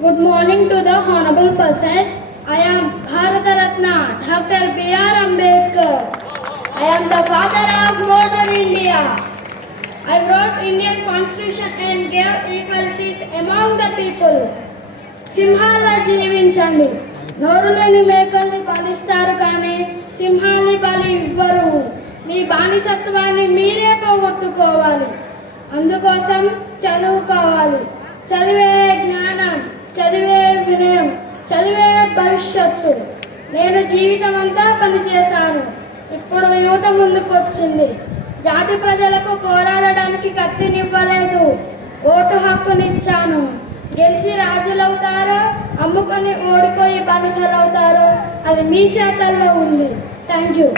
Good morning to the honorable persons. I am Bharata Ratna Dr. B.R. Ambedkar. I am the father of modern India. I wrote Indian Constitution and gave equalities among the people. సింహాల జీవించండి, నోరు లేని మేకల్ని బలిస్తారు కానీ సింహాన్ని బలి ఇవ్వరు. మీ బానిసత్వాన్ని మీరే పోగొట్టుకోవాలి. అందుకోసం చదువుకోవాలి. చదివే జ్ఞానం, చదివే వినయం, చదివే భవిష్యత్తు. నేను జీవితం అంతా పనిచేశాను. ఇప్పుడు యువత ముందుకొచ్చింది. జాతి ప్రజలకు పోరాడడానికి కత్తినివ్వలేదు, ఓటు హక్కునిచ్చాను. గెలిచి రాజులవుతారో, అమ్ముకొని ఓడిపోయి బానిసలవుతారో అది మీ చేతల్లో ఉంది. Thank you.